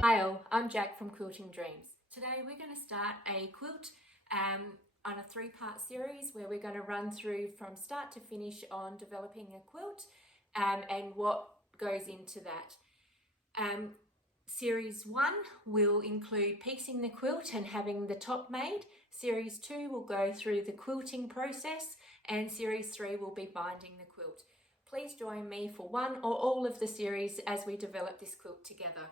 Hi all, I'm Jack from Quilting Dreams. Today we're going to start a quilt on a three-part series where we're going to run through from start to finish on developing a quilt and what goes into that. Series 1 will include piecing the quilt and having the top made. Series 2 will go through the quilting process, and Series 3 will be binding the quilt. Please join me for one or all of the series as we develop this quilt together.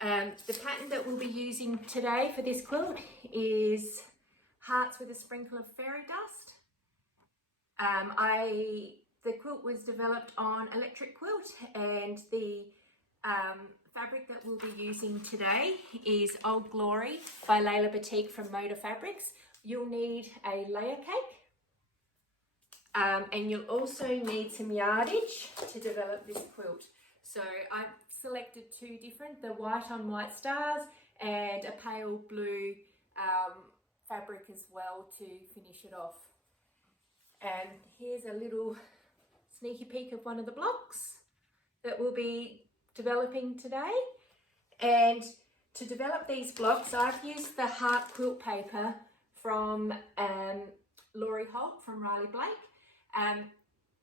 The pattern that we'll be using today for this quilt is Hearts with a Sprinkle of Fairy Dust. The quilt was developed on electric quilt, and the fabric that we'll be using today is Old Glory by Lella Boutique from Moda Fabrics. You'll need a layer cake and you'll also need some yardage to develop this quilt. So I've selected two different, the white on white stars and a pale blue fabric as well to finish it off. And here's a little sneaky peek of one of the blocks that we'll be developing today. And to develop these blocks, I've used the heart quilt paper from Lori Holt from Riley Blake.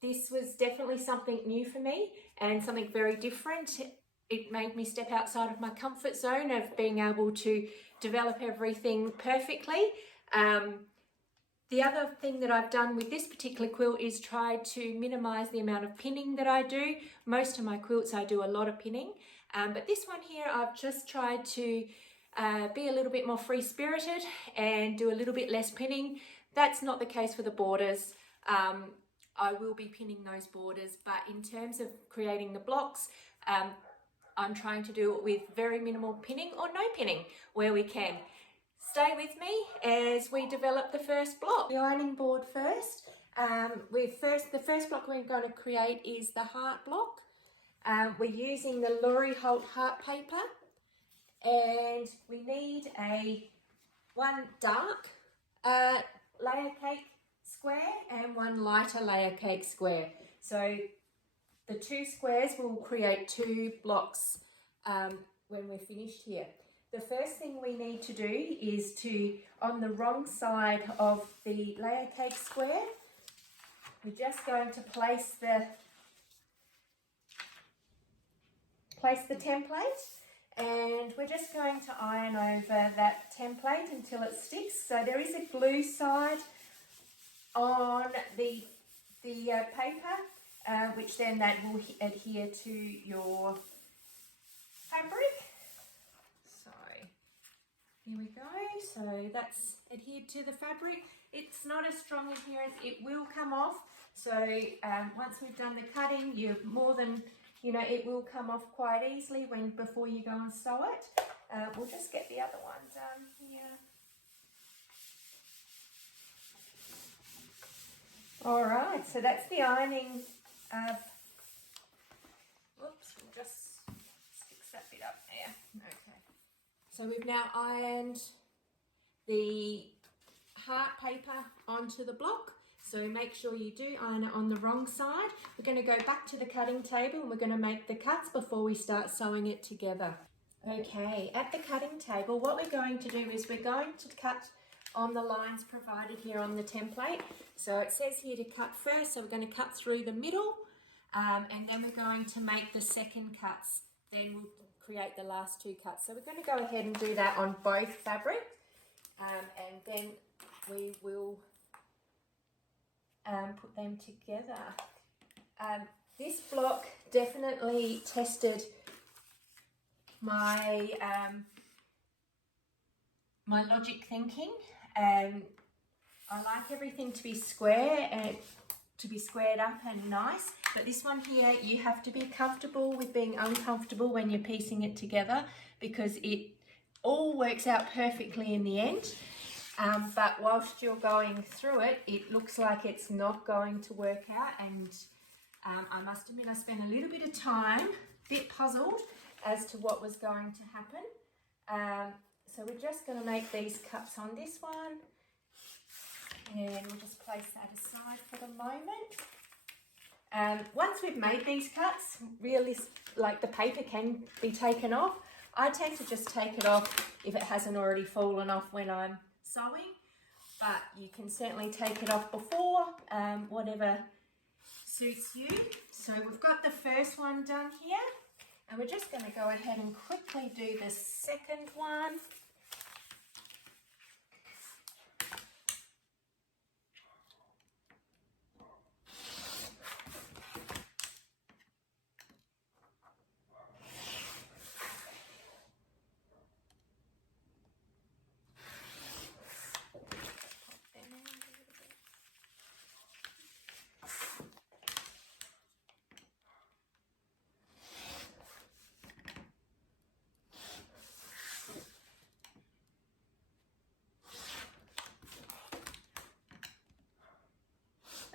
This was definitely something new for me and something very different. It made me step outside of my comfort zone of being able to develop everything perfectly. The other thing that I've done with this particular quilt is try to minimise the amount of pinning that I do. Most of my quilts I do a lot of pinning, but this one here I've just tried to be a little bit more free-spirited and do a little bit less pinning. That's not the case for the borders. I will be pinning those borders, but in terms of creating the blocks, I'm trying to do it with very minimal pinning or no pinning where we can. Stay with me as we develop the first block. The ironing board first. The first block we're going to create is the heart block. We're using the Lori Holt heart paper, and we need one dark layer cake square and one lighter layer cake square. So the two squares will create two blocks when we're finished here. The first thing we need to do is on the wrong side of the layer cake square, we're just going to place the template, and we're just going to iron over that template until it sticks. So there is a glue side on the paper, which then that will adhere to your fabric. So here we go. So that's adhered to the fabric. It's not as strong adherence. It will come off. So once we've done the cutting, you're more than, it will come off quite easily before you go and sew it. We'll just get the other one done here. All right, so that's the ironing. Whoops, we'll just stick that bit up there. Okay. So we've now ironed the heart paper onto the block. So make sure you do iron it on the wrong side. We're going to go back to the cutting table and we're going to make the cuts before we start sewing it together. Okay, at the cutting table, what we're going to do is we're going to cut on the lines provided here on the template. So it says here to cut first, so we're going to cut through the middle, and then we're going to make the second cuts. Then we'll create the last two cuts. So we're going to go ahead and do that on both fabric, and then we will put them together. This block definitely tested my my logic thinking. I like everything to be square and to be squared up and nice, but this one here, you have to be comfortable with being uncomfortable when you're piecing it together, because it all works out perfectly in the end. But whilst you're going through it, it looks like it's not going to work out, and I must admit I spent a little bit of time, a bit puzzled as to what was going to happen. So we're just going to make these cuts on this one, and we'll just place that aside for the moment. Once we've made these cuts, really, like, the paper can be taken off. I tend to just take it off if it hasn't already fallen off when I'm sewing, but you can certainly take it off before, whatever suits you. So we've got the first one done here, and we're just going to go ahead and quickly do the second one.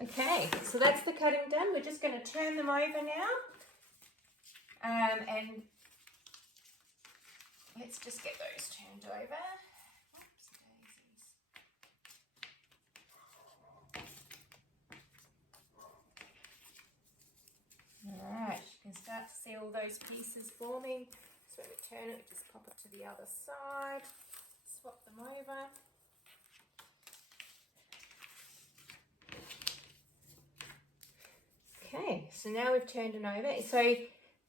Okay, so that's the cutting done. We're just going to turn them over now. And let's just get those turned over. Oops, daisies. Alright, you can start to see all those pieces forming. So when we turn it, we just pop it to the other side, swap them over. Okay, so now we've turned it over. So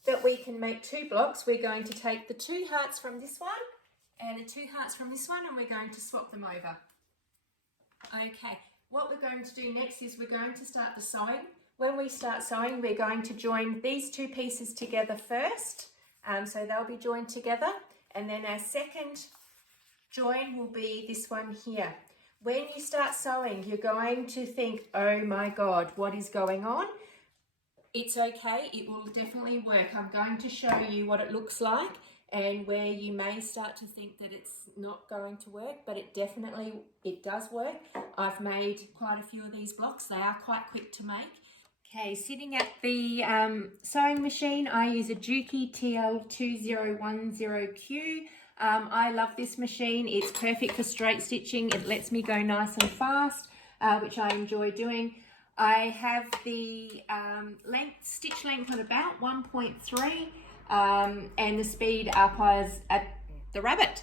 that we can make two blocks, we're going to take the two hearts from this one and the two hearts from this one, and we're going to swap them over. Okay, what we're going to do next is we're going to start the sewing. When we start sewing, we're going to join these two pieces together first. So they'll be joined together, and then our second join will be this one here. When you start sewing, you're going to think, oh my God, what is going on? It's okay, it will definitely work. I'm going to show you what it looks like and where you may start to think that it's not going to work, but it does work. I've made quite a few of these blocks. They are quite quick to make. Okay, sitting at the sewing machine, I use a Juki TL2010Q. I love this machine. It's perfect for straight stitching. It lets me go nice and fast, which I enjoy doing. I have the stitch length on about 1.3 and the speed up as at the rabbit.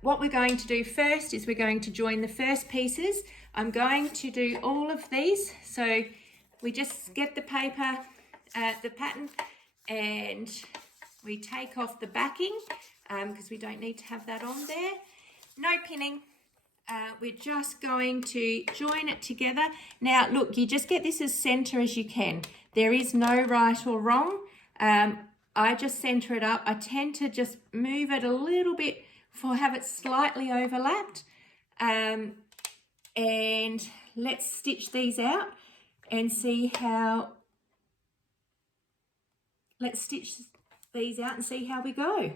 What we're going to do first is we're going to join the first pieces. I'm going to do all of these. So we just get the paper, the pattern, and we take off the backing because we don't need to have that on there. No pinning. We're just going to join it together. Now, look, you just get this as center as you can. There is no right or wrong. I just center it up. I tend to just move it a little bit have it slightly overlapped. And let's stitch these out and see how, let's stitch these out and see how we go.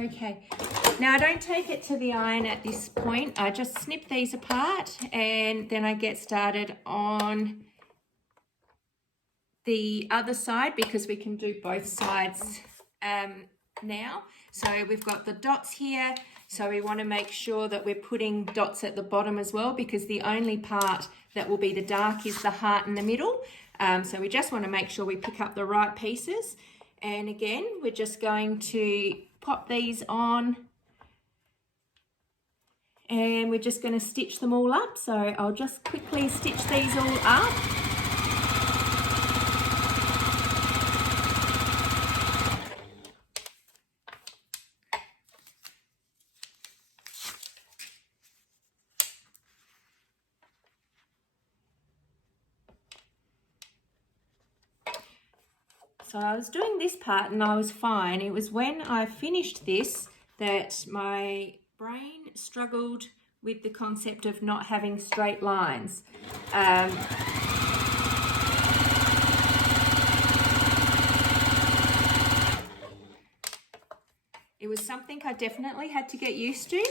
Okay, now I don't take it to the iron at this point. I just snip these apart and then I get started on the other side because we can do both sides now. So we've got the dots here, so we want to make sure that we're putting dots at the bottom as well, because the only part that will be the dark is the heart in the middle. So we just want to make sure we pick up the right pieces. And again, we're just going to pop these on and we're just going to stitch them all up. So I'll just quickly stitch these all up. So I was doing this part and I was fine. It was when I finished this that my brain struggled with the concept of not having straight lines. It was something I definitely had to get used to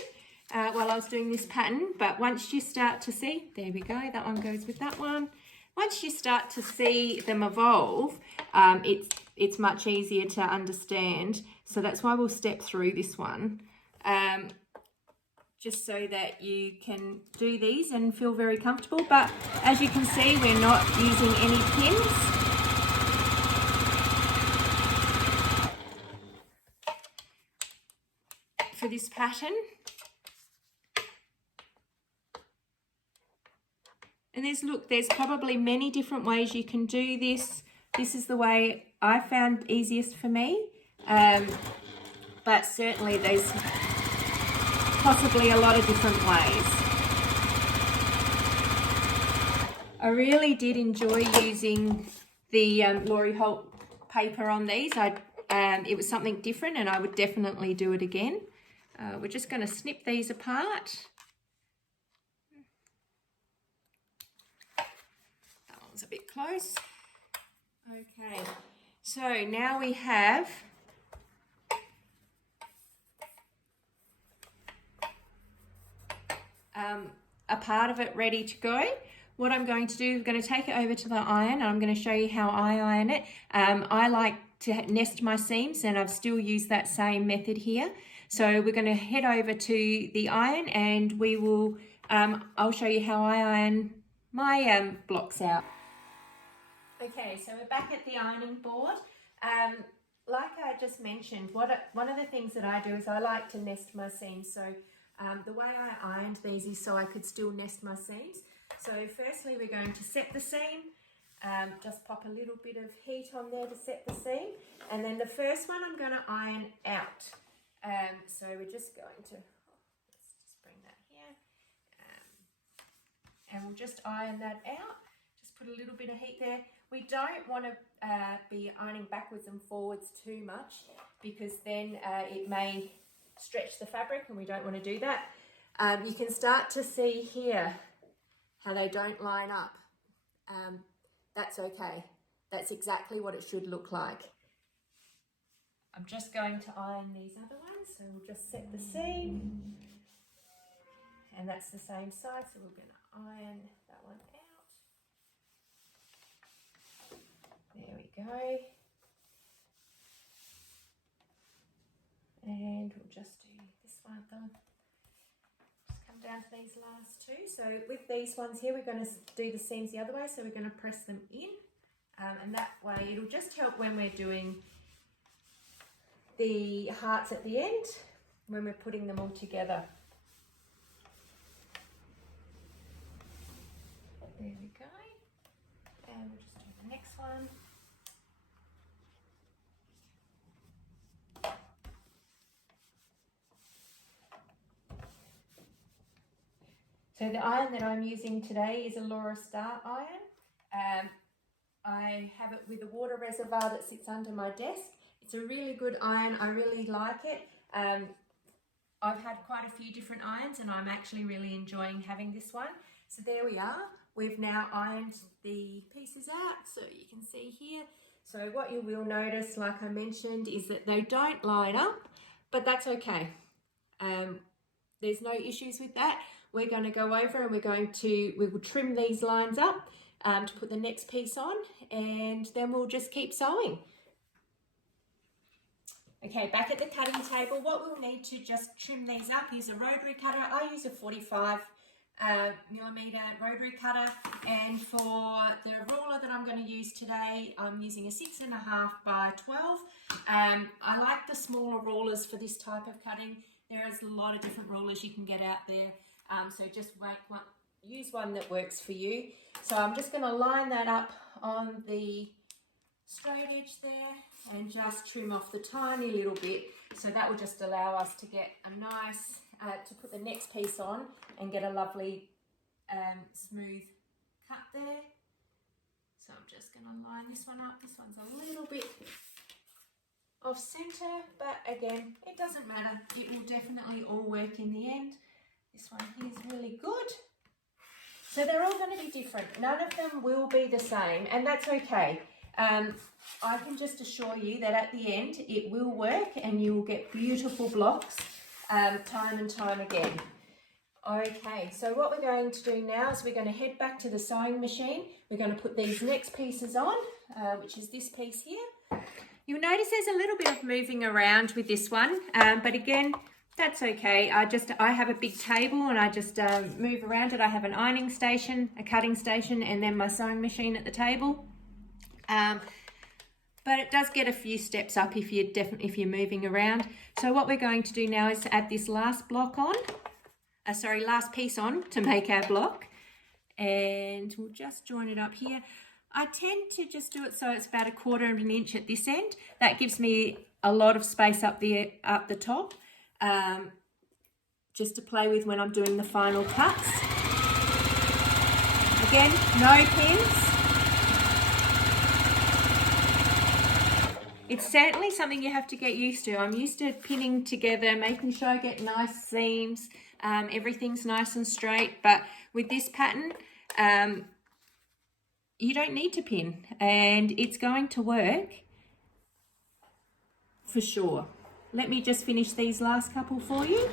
while I was doing this pattern, but once you start to see, there we go, that one goes with that one. Once you start to see them evolve, it's much easier to understand. So that's why we'll step through this one, just so that you can do these and feel very comfortable. But as you can see, we're not using any pins. For this pattern. And there's probably many different ways you can do this. This is the way I found easiest for me. But certainly there's possibly a lot of different ways. I really did enjoy using the Lori Holt paper on these. It was something different and I would definitely do it again. We're just going to snip these apart. That one's a bit close. Okay, so now we have a part of it ready to go. What I'm going to do, I'm going to take it over to the iron and I'm going to show you how I iron it. I like to nest my seams and I've still used that same method here. So we're going to head over to the iron and we will, I'll show you how I iron my blocks out. Okay, so we're back at the ironing board. Like I just mentioned, one of the things that I do is I like to nest my seams. So the way I ironed these is so I could still nest my seams. So firstly, we're going to set the seam. Just pop a little bit of heat on there to set the seam. And then the first one I'm going to iron out. So we're just going to, let's just bring that here. And we'll just iron that out. Just put a little bit of heat there. We don't want to be ironing backwards and forwards too much because then it may stretch the fabric and we don't want to do that. You can start to see here how they don't line up. That's okay. That's exactly what it should look like. I'm just going to iron these other ones, so we'll just set the seam, and that's the same side, so we're going to iron that one out. There we go. And we'll just do this one though. Just come down to these last two. So with these ones here, we're going to do the seams the other way, so we're going to press them in, and that way it'll just help when we're doing the hearts at the end, when we're putting them all together. There we go. And we'll just do the next one. So the iron that I'm using today is a Laura Star iron. I have it with a water reservoir that sits under my desk. It's a really good iron. I really like it. I've had quite a few different irons and I'm actually really enjoying having this one. So there we are. We've now ironed the pieces out, so you can see here. So what you will notice, like I mentioned, is that they don't line up, but that's okay. There's no issues with that. We're going to go over and we will trim these lines up to put the next piece on, and then we'll just keep sewing. Okay, back at the cutting table, what we'll need to just trim these up is a rotary cutter. I use a 45 millimeter rotary cutter, and for the ruler that I'm going to use today, I'm using a 6.5 by 12. I like the smaller rulers for this type of cutting. There is a lot of different rulers you can get out there, so just use one that works for you. So I'm just going to line that up on the straight edge there and just trim off the tiny little bit, so that will just allow us to get a nice to put the next piece on and get a lovely smooth cut there. So I'm just going to line this one up. This one's a little bit off center, but again, it doesn't matter. It will definitely all work in the end. This one here is really good. So they're all going to be different. None of them will be the same, and that's okay. I can just assure you that at the end, it will work and you will get beautiful blocks time and time again. Okay, so what we're going to do now is we're going to head back to the sewing machine. We're going to put these next pieces on, which is this piece here. You'll notice there's a little bit of moving around with this one, but again, that's okay. I have a big table and I just move around it. I have an ironing station, a cutting station, and then my sewing machine at the table. But it does get a few steps up if you're moving around. So what we're going to do now is to add this last block on, last piece on to make our block, and we'll just join it up here. I tend to just do it so it's about 1/4 of an inch at this end. That gives me a lot of space up the top, just to play with when I'm doing the final cuts. Again, no pins. It's certainly something you have to get used to. I'm used to pinning together, making sure I get nice seams, everything's nice and straight, but with this pattern, you don't need to pin, and it's going to work for sure. Let me just finish these last couple for you.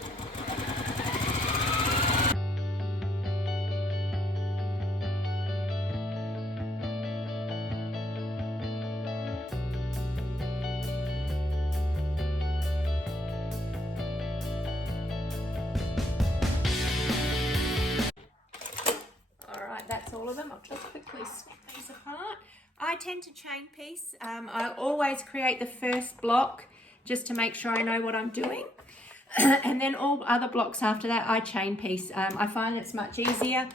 That's all of them. I'll just quickly snip these apart. I tend to chain piece. I always create the first block just to make sure I know what I'm doing. And then all other blocks after that, I chain piece. I find it's much easier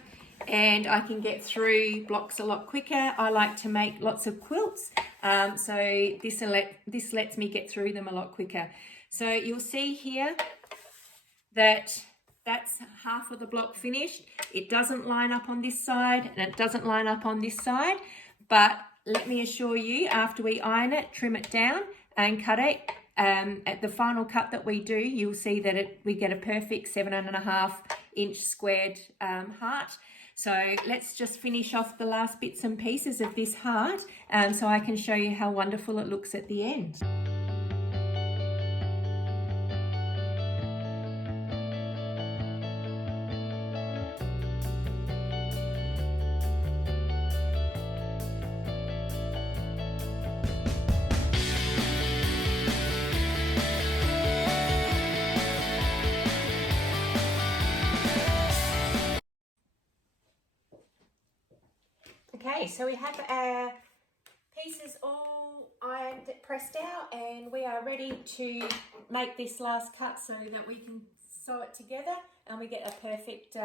and I can get through blocks a lot quicker. I like to make lots of quilts, so this lets me get through them a lot quicker. So you'll see here that that's half of the block finished. It doesn't line up on this side and it doesn't line up on this side, but let me assure you, after we iron it, trim it down and cut it, at the final cut that we do, you'll see that we get a perfect 7.5 inch squared heart. So let's just finish off the last bits and pieces of this heart, so I can show you how wonderful it looks at the end. Okay, so we have our pieces all ironed, pressed out, and we are ready to make this last cut so that we can sew it together and we get a perfect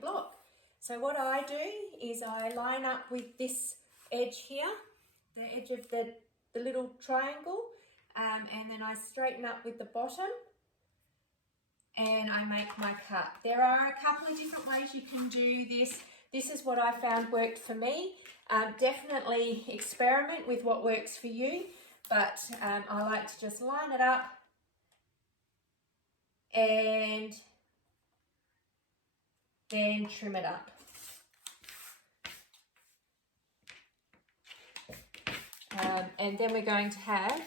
block. So what I do is I line up with this edge here, the edge of the little triangle, and then I straighten up with the bottom and I make my cut. There are a couple of different ways you can do this. This is what I found worked for me. Definitely experiment with what works for you, but I like to just line it up and then trim it up. And then we're going to have,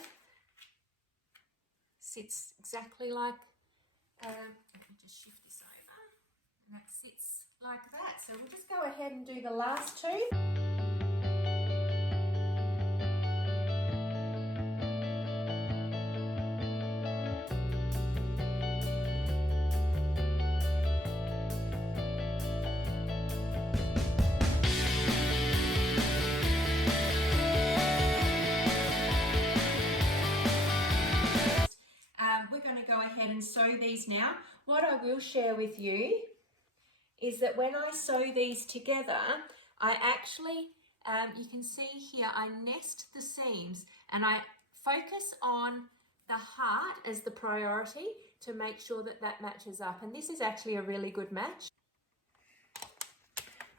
sits exactly like, let me just shift this over, and that sits like that. So we'll just go ahead and do the last two. We're going to go ahead and sew these now. What I will share with you is that when I sew these together, I actually, you can see here, I nest the seams and I focus on the heart as the priority to make sure that that matches up. And this is actually a really good match.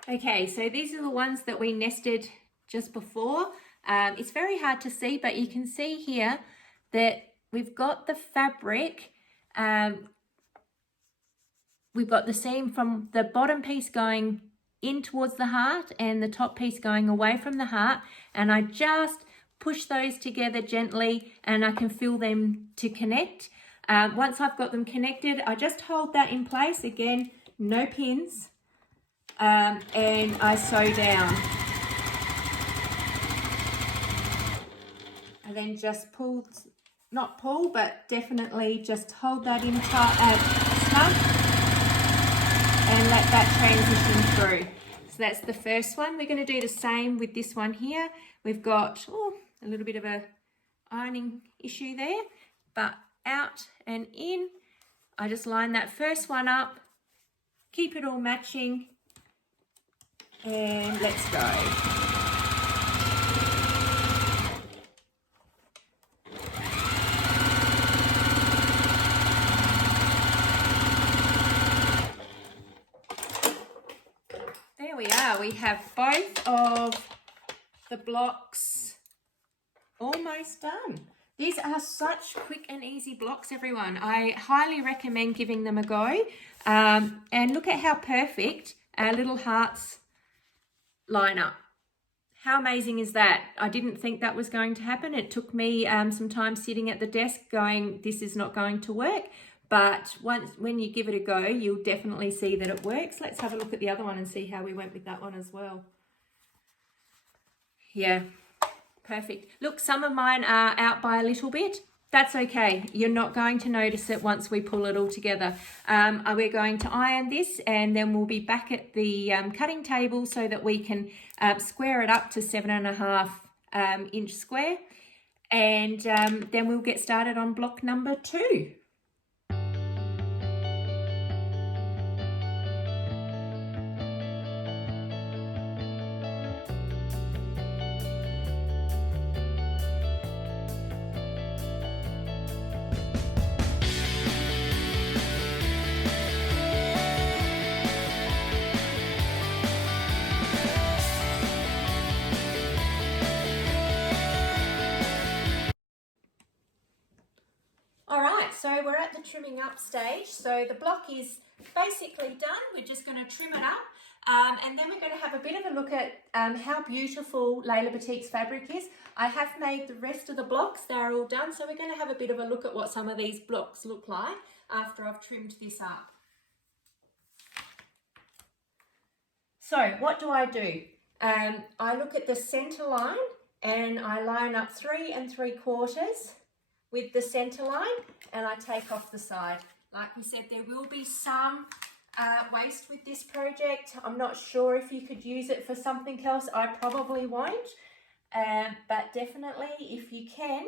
Okay, so these are the ones that we nested just before. It's very hard to see, but you can see here that we've got the fabric. We've got the seam from the bottom piece going in towards the heart and the top piece going away from the heart, and I just push those together gently and I can feel them to connect. Once I've got them connected, I just hold that in place, again, no pins, and I sew down. And then just pull, not pull, but definitely just hold that in tight, snug, and let that transition through. So that's the first one. We're going to do the same with this one here. We've got a little bit of a ironing issue there, but out and in. I just line that first one up, keep it all matching, and let's go. There we are. We have both of the blocks almost done. These are such quick and easy blocks, everyone. I highly recommend giving them a go. And look at how perfect our little hearts line up. How amazing is that? I didn't think that was going to happen. It took me some time sitting at the desk going, this is not going to work. But when you give it a go, you'll definitely see that it works. Let's have a look at the other one and see how we went with that one as well. Yeah, perfect. Look, some of mine are out by a little bit. That's okay. You're not going to notice it once we pull it all together. We're going to iron this, and then we'll be back at the cutting table so that we can square it up to 7.5 inch square. And then we'll get started on block number 2. So we're at the trimming up stage. So the block is basically done. We're just going to trim it up, and then we're going to have a bit of a look at how beautiful Lella Boutique's fabric is. I have made the rest of the blocks. They're all done. So we're going to have a bit of a look at what some of these blocks look like after I've trimmed this up. So what do? I look at the center line and I line up 3 3/4 with the center line, and I take off the side. Like we said, there will be some waste with this project. I'm not sure if you could use it for something else. I probably won't, but definitely if you can,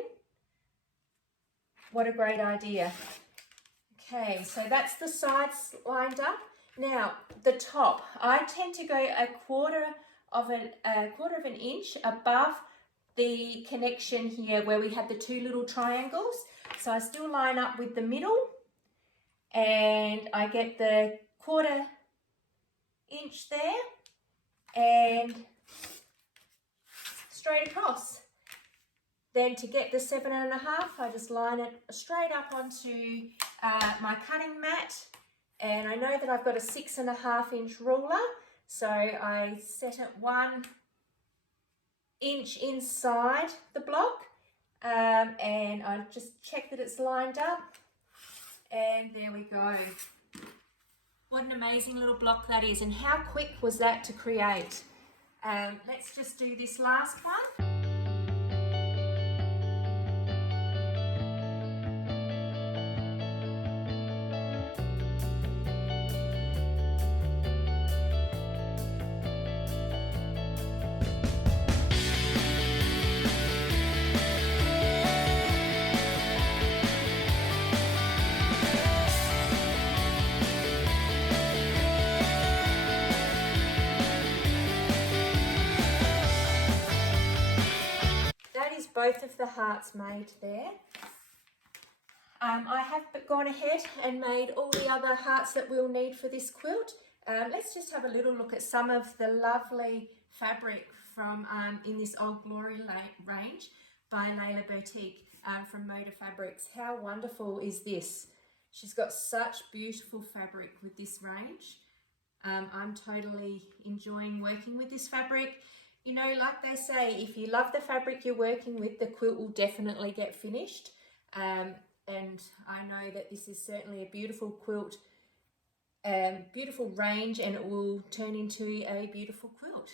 what a great idea. Okay, so that's the sides lined up. Now the top, I tend to go a quarter of an inch above the connection here where we had the 2 little triangles. So I still line up with the middle, and I get the 1/4 inch there and straight across. Then to get the 7.5, I just line it straight up onto my cutting mat, and I know that I've got a 6.5 inch ruler, so I set it 1 inch inside the block, and I just check that it's lined up, and there we go. What an amazing little block that is, and how quick was that to create. Let's just do this last one. Both of the hearts made there. I have gone ahead and made all the other hearts that we'll need for this quilt. Let's just have a little look at some of the lovely fabric from in this Old Glory range by Lella Boutique from Moda Fabrics. How wonderful is this? She's got such beautiful fabric with this range. I'm totally enjoying working with this fabric. You know, like they say, if you love the fabric you're working with, the quilt will definitely get finished. And I know that this is certainly a beautiful quilt, beautiful range, and it will turn into a beautiful quilt.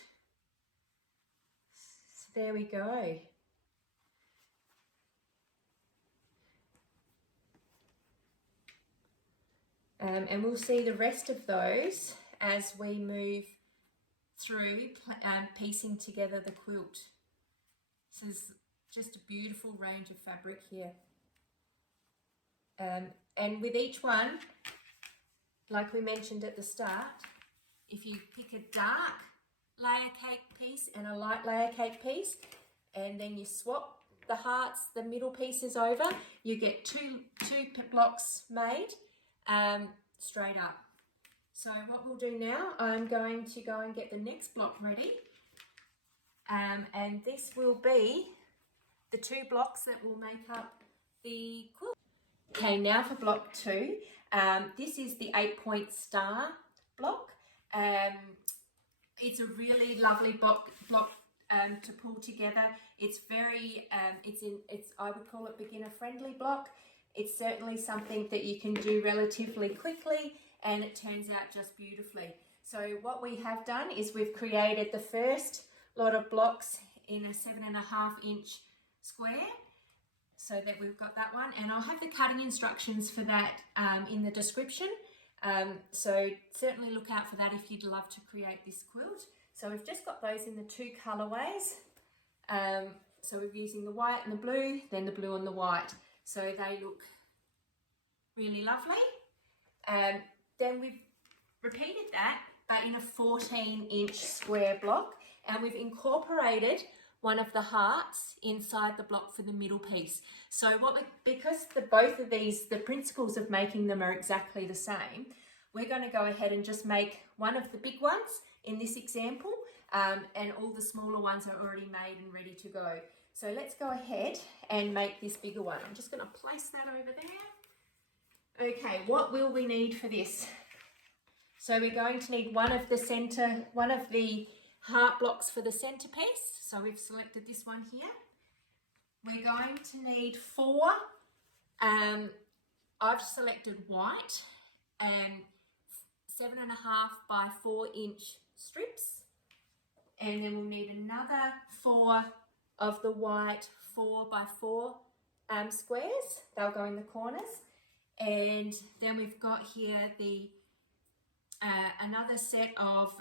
So there we go. And we'll see the rest of those as we move through piecing together the quilt. This is just a beautiful range of fabric here. And with each one, like we mentioned at the start, if you pick a dark layer cake piece and a light layer cake piece, and then you swap the hearts, the middle pieces over, you get two blocks made straight up. So what we'll do now, I'm going to go and get the next block ready, and this will be the 2 blocks that will make up the quilt. Okay, now for block 2. This is the 8-point star block. It's a really lovely block to pull together. It's very, I would call it beginner friendly block. It's certainly something that you can do relatively quickly, and it turns out just beautifully. So what we have done is we've created the first lot of blocks in a 7.5-inch square, so that we've got that one, and I'll have the cutting instructions for that in the description. So certainly look out for that if you'd love to create this quilt. So we've just got those in the 2 colorways. So we're using the white and the blue, then the blue and the white. So they look really lovely. Then we've repeated that, but in a 14-inch square block, and we've incorporated one of the hearts inside the block for the middle piece. So because both of these, the principles of making them are exactly the same, we're going to go ahead and just make one of the big ones in this example, and all the smaller ones are already made and ready to go. So let's go ahead and make this bigger one. I'm just going to place that over there. Okay, what will we need for this? So we're going to need one of the heart blocks for the centerpiece. So we've selected this one here. We're going to need 4. I've selected white and 7.5 by 4-inch strips, and then we'll need another 4 of the white 4 by 4 squares. They'll go in the corners, and then we've got here the another set of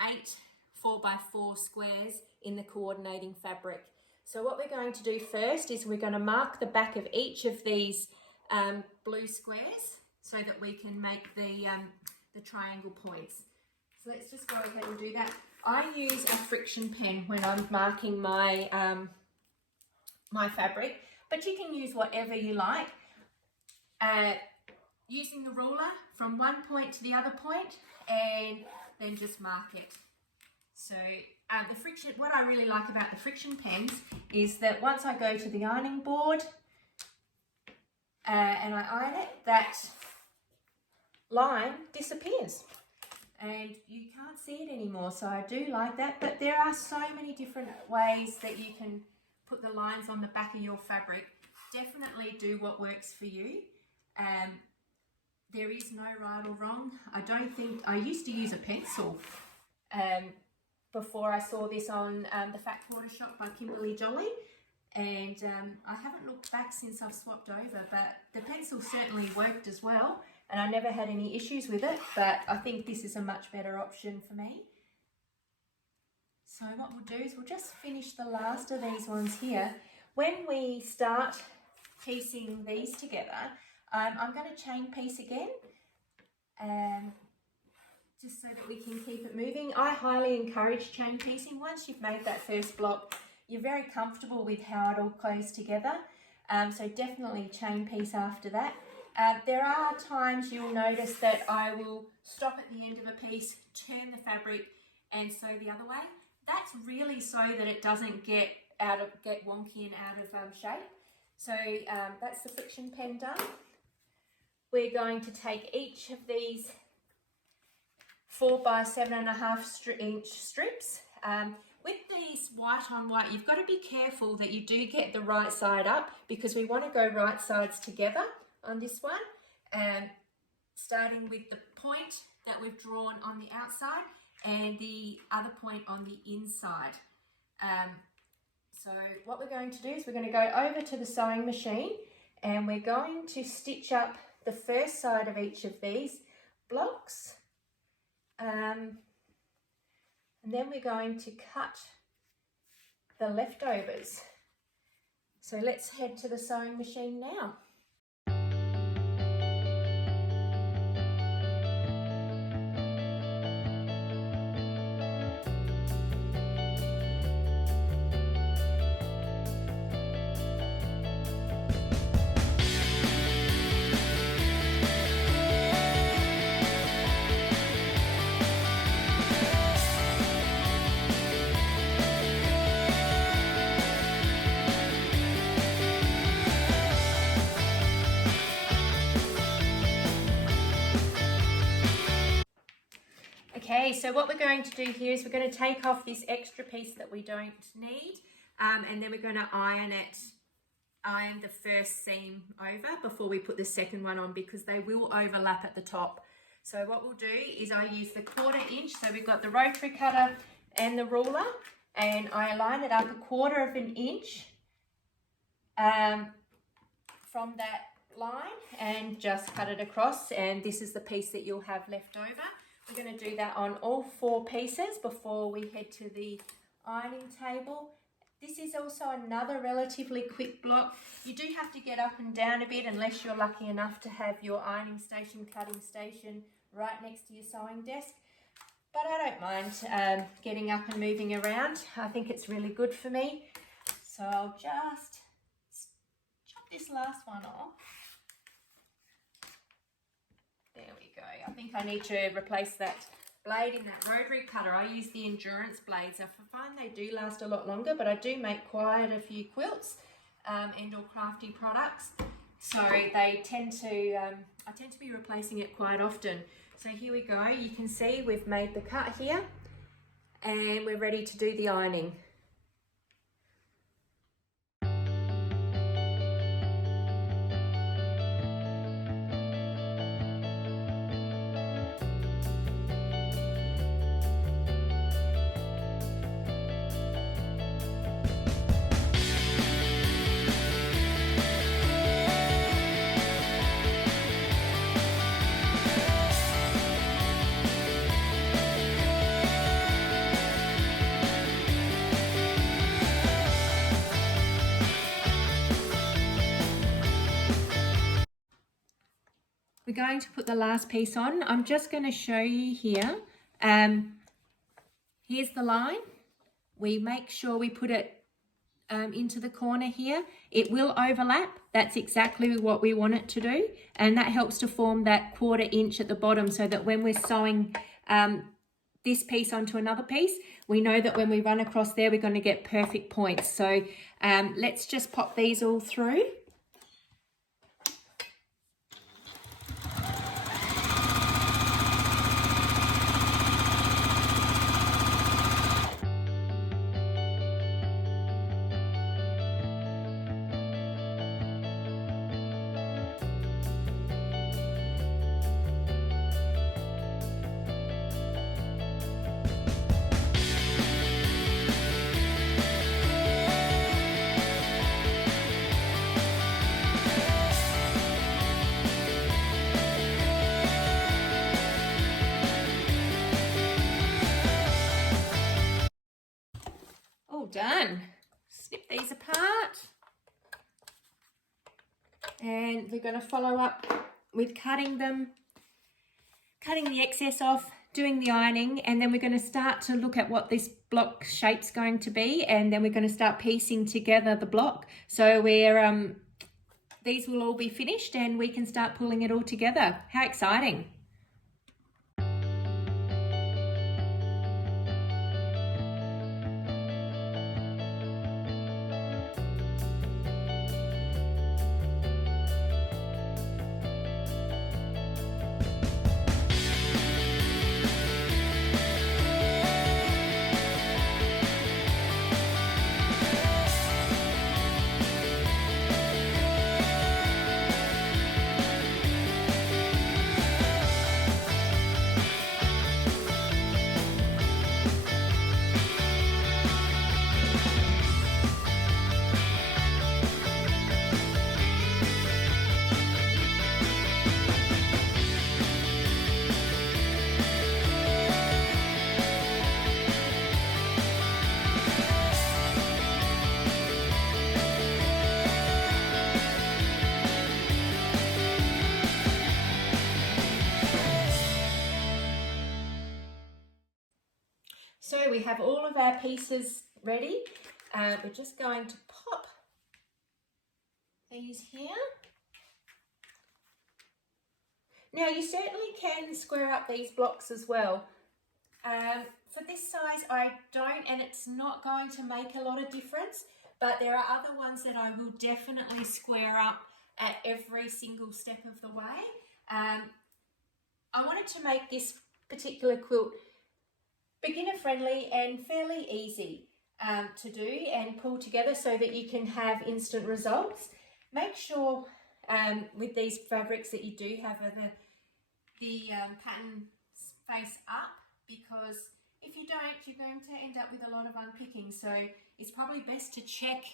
8 4 by 4 squares in the coordinating fabric. So what we're going to do first is we're going to mark the back of each of these blue squares so that we can make the triangle points. So let's just go ahead and do that. I use a friction pen when I'm marking my my fabric, but you can use whatever you like. Using the ruler from one point to the other point, and then just mark it. So what I really like about the friction pens is that once I go to the ironing board and I iron it, that line disappears and you can't see it anymore. So I do like that, but there are so many different ways that you can put the lines on the back of your fabric. Definitely do what works for you. There is no right or wrong. I used to use a pencil before I saw this on the Fat Quarter Shop by Kimberly Jolly, and I haven't looked back since I've swapped over, but the pencil certainly worked as well, and I never had any issues with it, but I think this is a much better option for me. So what we'll do is we'll just finish the last of these ones here. When we start piecing these together, I'm going to chain piece again, just so that we can keep it moving. I highly encourage chain piecing. Once you've made that first block, you're very comfortable with how it all goes together. So definitely chain piece after that. There are times you'll notice that I will stop at the end of a piece, turn the fabric and sew the other way. that's really so that it doesn't get wonky and out of shape. So that's the friction pen done. We're going to take each of these 4 by 7.5 inch strips. With these white on white, you've got to be careful that you do get the right side up, because we want to go right sides together on this one. Starting with the point that we've drawn on the outside and the other point on the inside. So what we're going to do is we're going to go over to the sewing machine and we're going to stitch up the first side of each of these blocks. And then we're going to cut the leftovers. So let's head to the sewing machine now. Okay, so what we're going to do here is we're going to take off this extra piece that we don't need, and then we're going to iron the first seam over before we put the second one on, because they will overlap at the top. So what we'll do is I use the 1/4 inch, so we've got the rotary cutter and the ruler, and I line it up 1/4 inch from that line and just cut it across, and this is the piece that you'll have left over. We're going to do that on all 4 pieces before we head to the ironing table. This is also another relatively quick block. You do have to get up and down a bit unless you're lucky enough to have your ironing station, cutting station right next to your sewing desk. But I don't mind getting up and moving around. I think it's really good for me. So I'll just chop this last one off. There we go. I think I need to replace that blade in that rotary cutter. I use the endurance blades. I find they do last a lot longer, but I do make quite a few quilts and or crafty products. So they tend to, I tend to be replacing it quite often. So here we go. You can see we've made the cut here and we're ready to do the ironing. We're going to put the last piece on. I'm just going to show you here. Here's the line. We make sure we put it into the corner here. It will overlap. That's exactly what we want it to do. And that helps to form that 1/4 inch at the bottom, so that when we're sewing this piece onto another piece, we know that when we run across there, we're going to get perfect points. So let's just pop these all through. Done. Snip these apart, and we're going to follow up with cutting the excess off, doing the ironing, and then we're going to start to look at what this block shape's going to be, and then we're going to start piecing together the block. So we're these will all be finished and we can start pulling it all together. How exciting! we have all of our pieces ready. We're just going to pop these here. Now you certainly can square up these blocks as well. For this size I don't, and it's not going to make a lot of difference, but there are other ones that I will definitely square up at every single step of the way. I wanted to make this particular quilt beginner friendly and fairly easy to do and pull together so that you can have instant results. Make sure with these fabrics that you do have the pattern face up, because if you don't, you're going to end up with a lot of unpicking. So it's probably best to check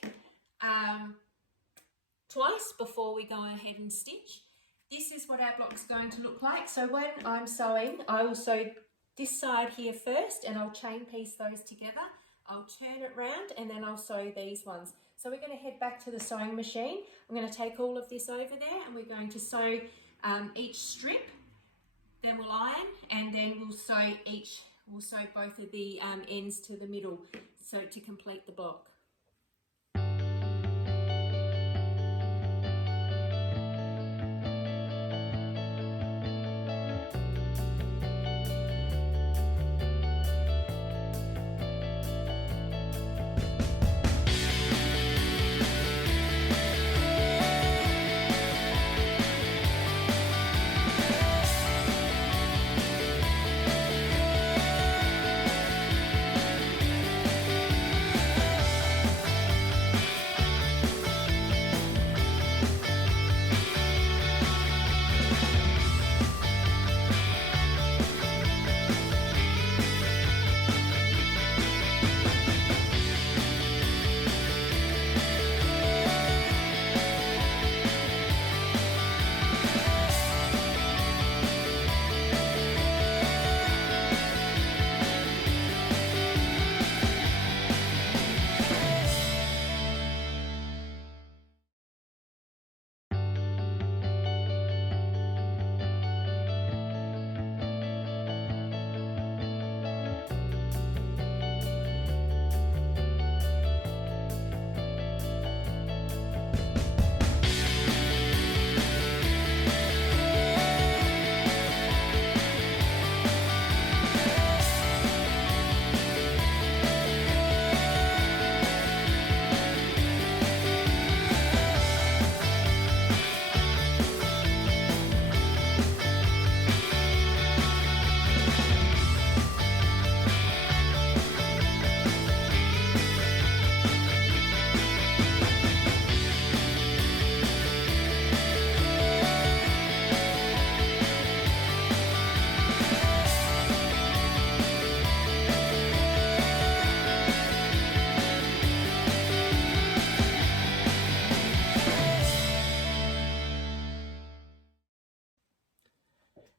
twice before we go ahead and stitch. This is what our block's going to look like. So when I'm sewing, I will sew this side here first and I'll chain piece those together. I'll turn it round and then I'll sew these ones. So we're going to head back to the sewing machine. I'm going to take all of this over there and we're going to sew each strip, then we'll iron, and then we'll sew both of the ends to the middle, so to complete the block.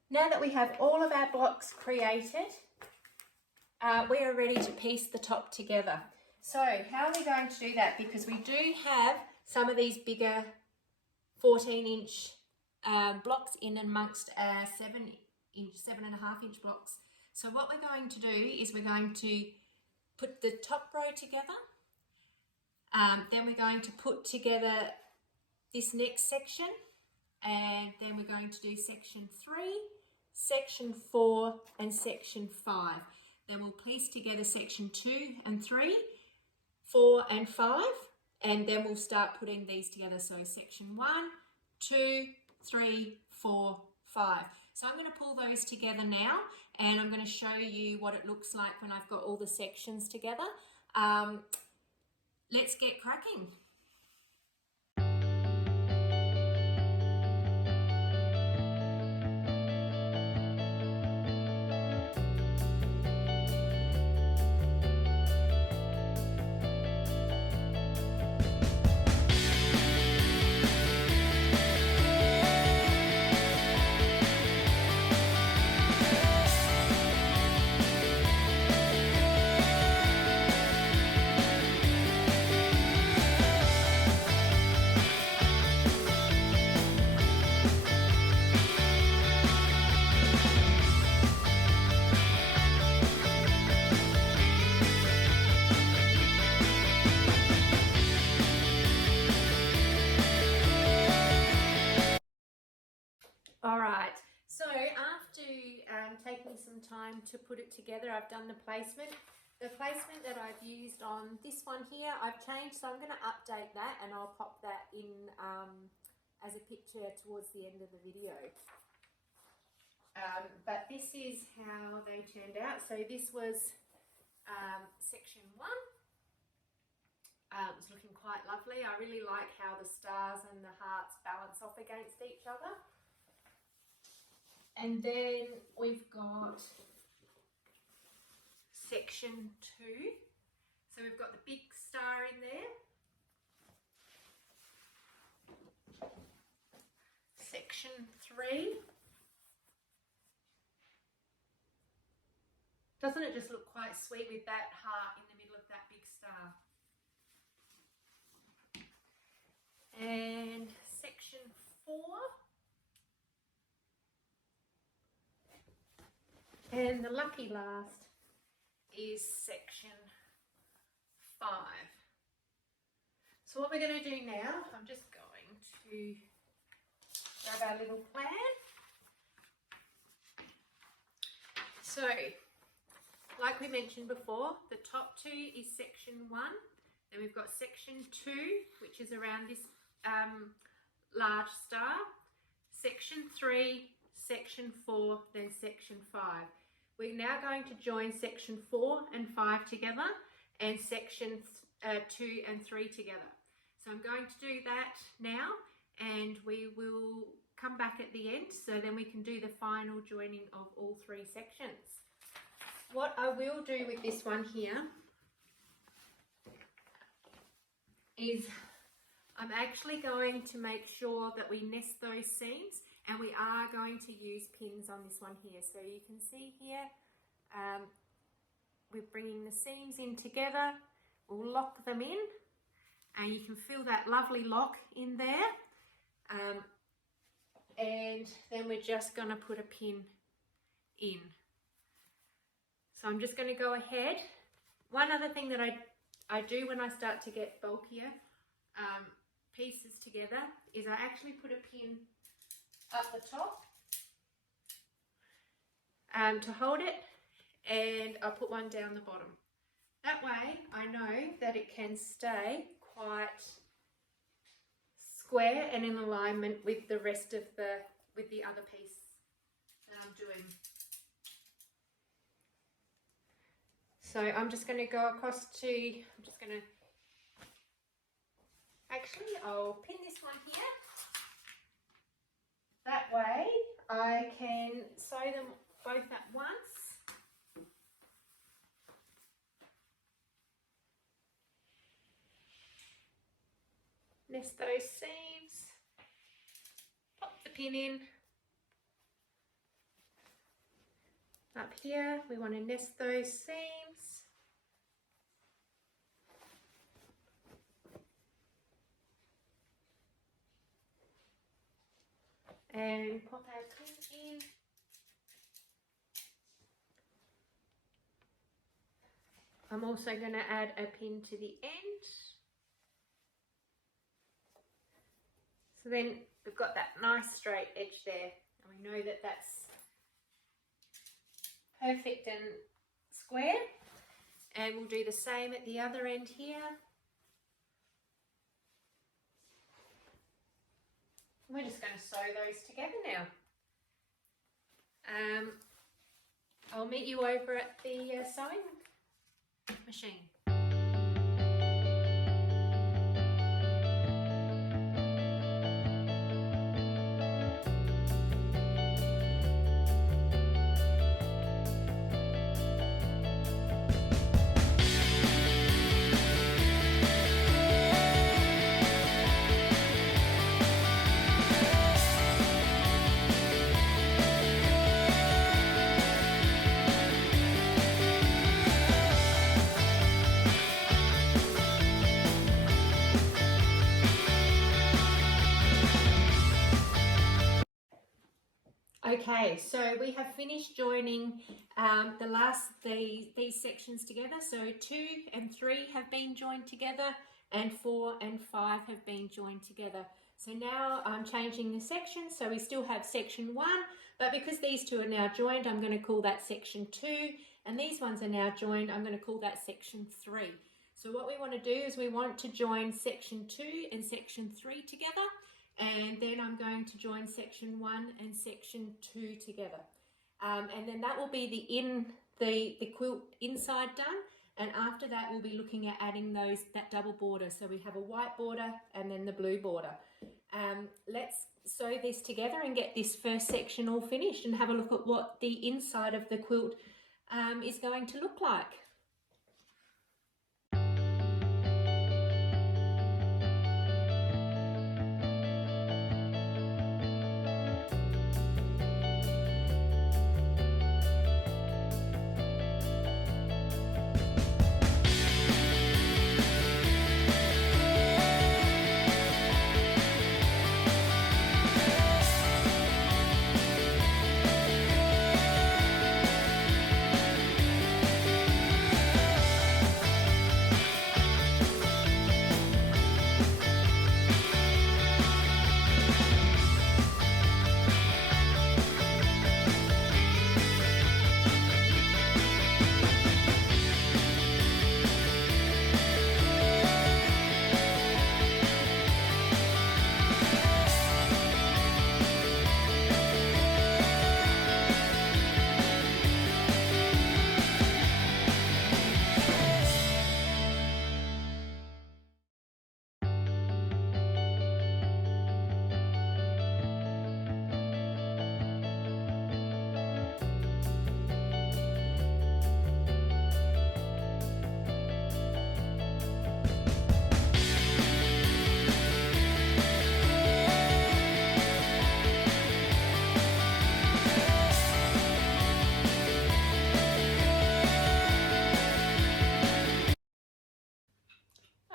Now that we have all of our blocks created, we are ready to piece the top together. So how are we going to do that? Because we do have some of these bigger 14-inch blocks in amongst our 7.5-inch blocks. So what we're going to do is we're going to put the top row together. Then we're going to put together this next section, and then we're going to do section 3, section 4 and section 5. Then we'll piece together section 2 and 3, 4 and 5, and then we'll start putting these together. So section 1, 2, 3, 4, 5. So I'm going to pull those together now, and I'm going to show you what it looks like when I've got all the sections together. Let's get cracking. All right, so after taking some time to put it together, I've done the placement. The placement that I've used on this one here, I've changed, so I'm going to update that and I'll pop that in as a picture towards the end of the video. But this is how they turned out. So this was section 1. It was looking quite lovely. I really like how the stars and the hearts balance off against each other. And then we've got section 2. So we've got the big star in there. Section 3. Doesn't it just look quite sweet with that heart in the middle of that big star? And section 4. And the lucky last is section 5. So what we're going to do now, I'm just going to grab our little plan. So, like we mentioned before, the top 2 is section 1. Then we've got section 2, which is around this large star. Section 3, section 4, then section 5. We're now going to join section 4 and 5 together and sections 2 and 3 together. So I'm going to do that now and we will come back at the end so then we can do the final joining of all 3 sections. What I will do with this one here is I'm actually going to make sure that we nest those seams, and we are going to use pins on this one here. So you can see here, we're bringing the seams in together. We'll lock them in, and you can feel that lovely lock in there. And then we're just going to put a pin in. So I'm just going to go ahead. One other thing that I do when I start to get bulkier pieces together is I actually put a pin up the top to hold it, and I'll put one down the bottom. That way I know that it can stay quite square and in alignment with the rest of the other piece that I'm doing. So I'm just going to go across to, I'm just going to, actually I'll pin this one here. That way I can sew them both at once. Nest those seams, pop the pin in. Up here we want to nest those seams. And pop our pin in. I'm also going to add a pin to the end. So then we've got that nice straight edge there, and we know that that's perfect and square. And we'll do the same at the other end here. We're just going to sew those together now. I'll meet you over at the sewing machine. Okay, so we have finished joining these sections together. So 2 and 3 have been joined together, and 4 and 5 have been joined together. So now I'm changing the section, so we still have section 1, but because these two are now joined, I'm going to call that section 2, and these ones are now joined, I'm going to call that section 3. So what we want to do is we want to join section 2 and section 3 together, and then I'm going to join section 1 and section 2 together. And then that will be the quilt inside done, and after that we'll be looking at adding that double border. So we have a white border and then the blue border. Let's sew this together and get this first section all finished and have a look at what the inside of the quilt is going to look like.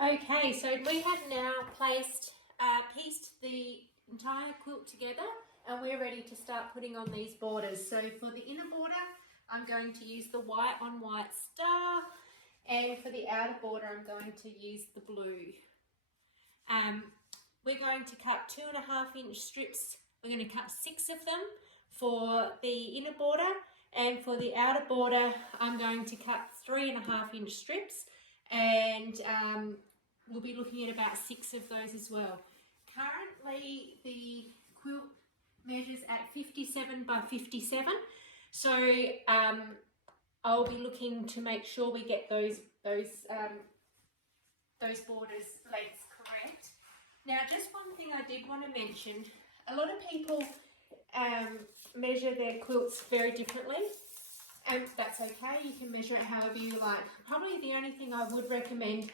Okay, so we have now pieced the entire quilt together, and we're ready to start putting on these borders. So for the inner border, I'm going to use the white on white star, and for the outer border, I'm going to use the blue. We're going to cut 2.5-inch strips. We're going to cut 6 of them for the inner border, and for the outer border, I'm going to cut 3.5-inch strips, and we'll be looking at about 6 of those as well. Currently, the quilt measures at 57 by 57, so I'll be looking to make sure we get those borders lengths correct. Now, just one thing I did want to mention: a lot of people measure their quilts very differently, and that's okay. You can measure it however you like. Probably the only thing I would recommend,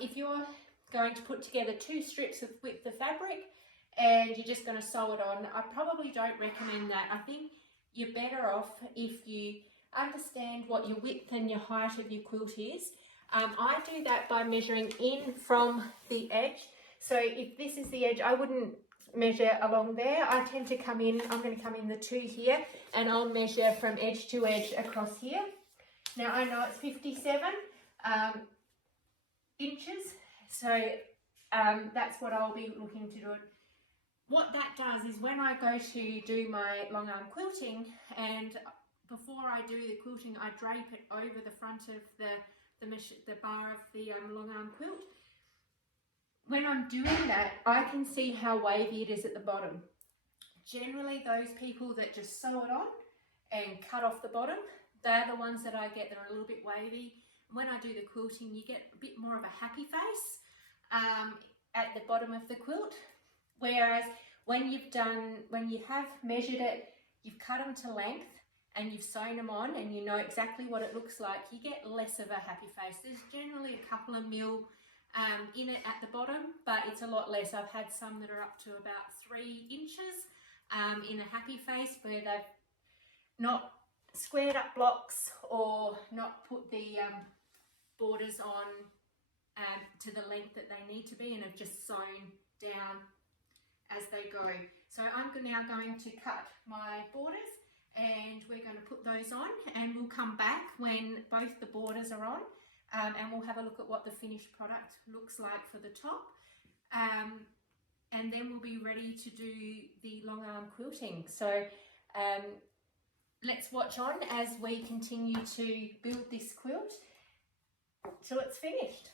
if you're going to put together 2 strips of width of fabric and you're just going to sew it on, I probably don't recommend that. I think you're better off if you understand what your width and your height of your quilt is. I do that by measuring in from the edge. So if this is the edge, I wouldn't measure along there. I tend to come in, I'm going to come in the 2 here, and I'll measure from edge to edge across here. Now I know it's 57 inches, so that's what I'll be looking to do. What that does is when I go to do my long arm quilting, and before I do the quilting, I drape it over the front of the bar of the long arm quilt. When I'm doing that, I can see how wavy it is at the bottom. Generally, those people that just sew it on and cut off the bottom, they're the ones that I get that are a little bit wavy. When I do the quilting, you get a bit more of a happy face at the bottom of the quilt. Whereas when you have measured it, you've cut them to length and you've sewn them on and you know exactly what it looks like, you get less of a happy face. There's generally a couple of mil in it at the bottom, but it's a lot less. I've had some that are up to about 3 inches in a happy face, where they've not squared up blocks or not put the borders on to the length that they need to be, and have just sewn down as they go. So I'm now going to cut my borders, and we're going to put those on, and we'll come back when both the borders are on, and we'll have a look at what the finished product looks like for the top. and then we'll be ready to do the long arm quilting. So let's watch on as we continue to build this quilt till it's finished.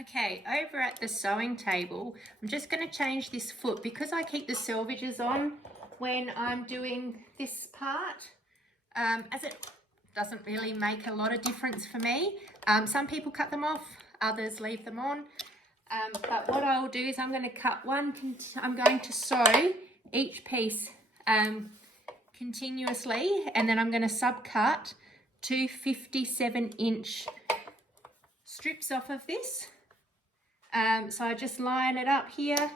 Okay, over at the sewing table, I'm just going to change this foot because I keep the selvages on when I'm doing this part, as it doesn't really make a lot of difference for me. Some people cut them off, others leave them on. But what I'll do is I'm going to sew each piece continuously, and then I'm going to subcut 2 57-inch strips off of this. So I just line it up here.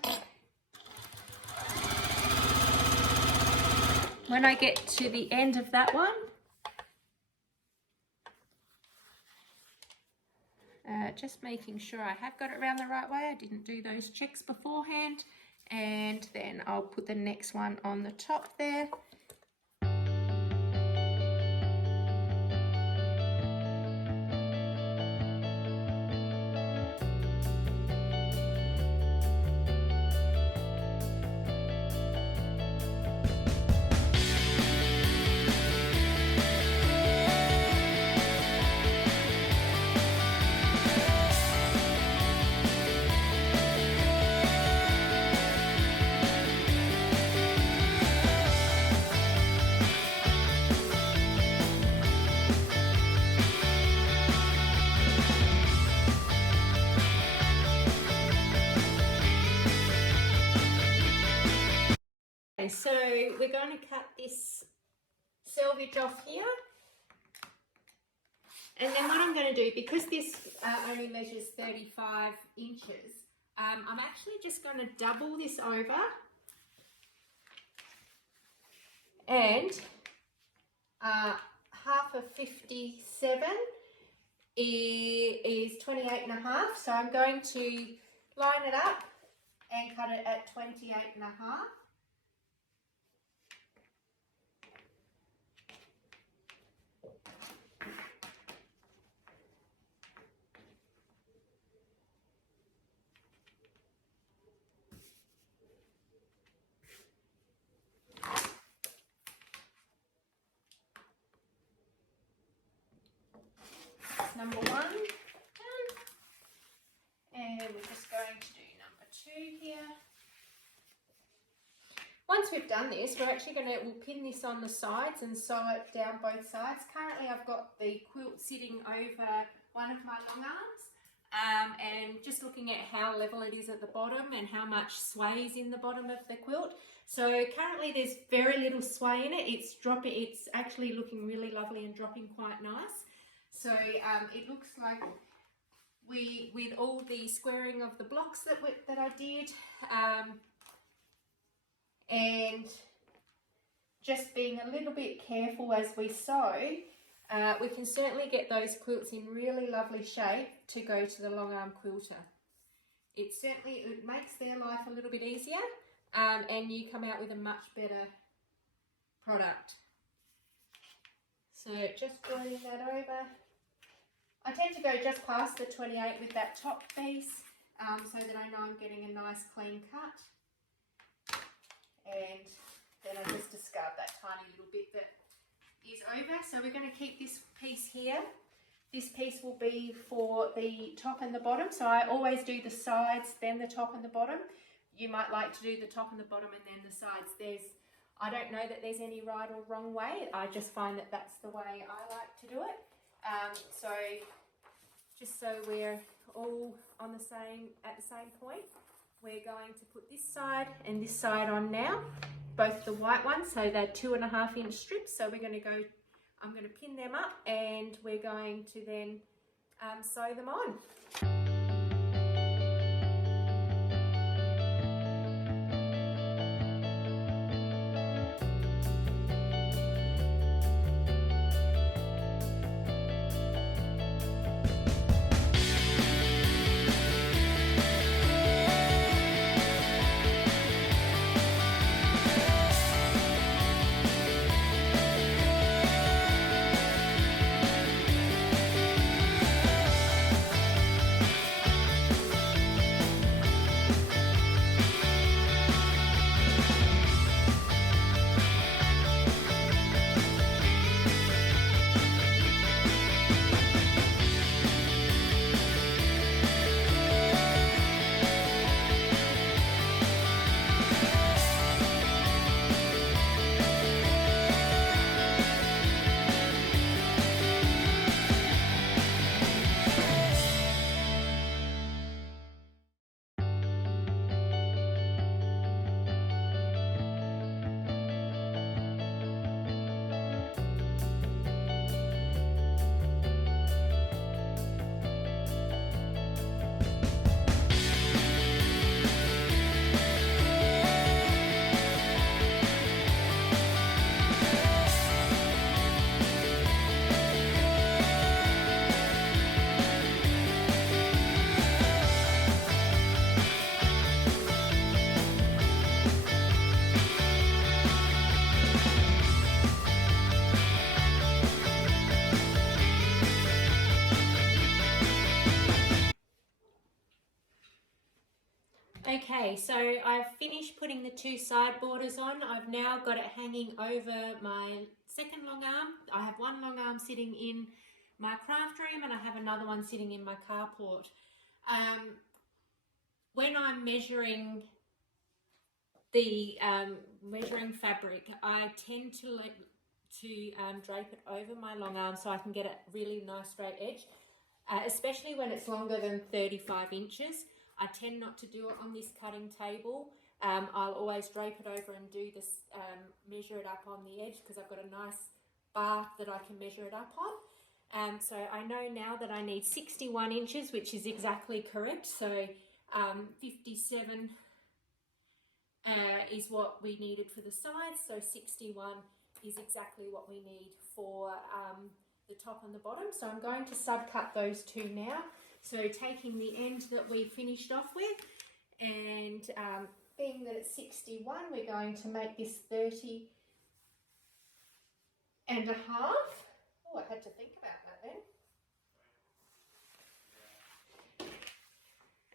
When I get to the end of that one, just making sure I have got it around the right way. I didn't do those checks beforehand. And then I'll put the next one on the top there. So we're going to cut this selvage off here, and then what I'm going to do, because this only measures 35 inches, I'm actually just going to double this over, and half of 57 is 28.5, so I'm going to line it up and cut it at 28.5. Number 1 done, and we're just going to do number 2 here. Once we've done this, we'll pin this on the sides and sew it down both sides. Currently I've got the quilt sitting over one of my long arms, and just looking at how level it is at the bottom and how much sway is in the bottom of the quilt. So currently there's very little sway in it. It's actually looking really lovely and dropping quite nice. So it looks like with all the squaring of the blocks that I did, and just being a little bit careful as we sew, we can certainly get those quilts in really lovely shape to go to the long arm quilter. It makes their life a little bit easier, and you come out with a much better product. So just joining that over. I tend to go just past the 28 with that top piece, so that I know I'm getting a nice clean cut. And then I just discard that tiny little bit that is over. So we're going to keep this piece here. This piece will be for the top and the bottom. So I always do the sides, then the top and the bottom. You might like to do the top and the bottom and then the sides. I don't know that there's any right or wrong way. I just find that that's the way I like to do it. So just so we're all at the same point, we're going to put this side and this side on now, both the white ones, so they're 2.5-inch strips. So I'm going to pin them up, and we're going to then sew them on. Okay, so I've finished putting the 2 side borders on. I've now got it hanging over my second long arm. I have one long arm sitting in my craft room and I have another one sitting in my carport. When I'm measuring the measuring fabric, I tend to drape it over my long arm so I can get a really nice straight edge, especially when it's longer than 35 inches. I tend not to do it on this cutting table. I'll always drape it over and do this, measure it up on the edge because I've got a nice bar that I can measure it up on. So I know now that I need 61 inches, which is exactly correct. So 57 is what we needed for the sides. So 61 is exactly what we need for the top and the bottom. So I'm going to subcut those 2 now. So taking the end that we finished off with, and being that it's 61, we're going to make this 30 and a half. Oh, I had to think about that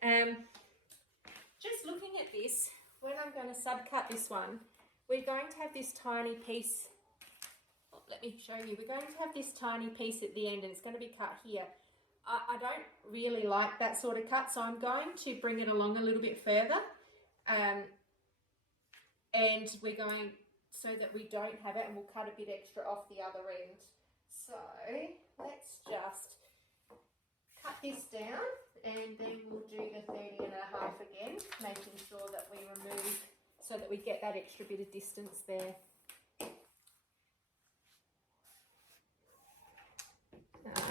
then. Just looking at this, when I'm going to subcut this one, we're going to have this tiny piece. Oh, let me show you. We're going to have this tiny piece at the end, and it's going to be cut here. I don't really like that sort of cut, so I'm going to bring it along a little bit further, and we're going so that we don't have it, and we'll cut a bit extra off the other end. So let's just cut this down, and then we'll do the 30 and a half again, making sure that we remove so that we get that extra bit of distance there.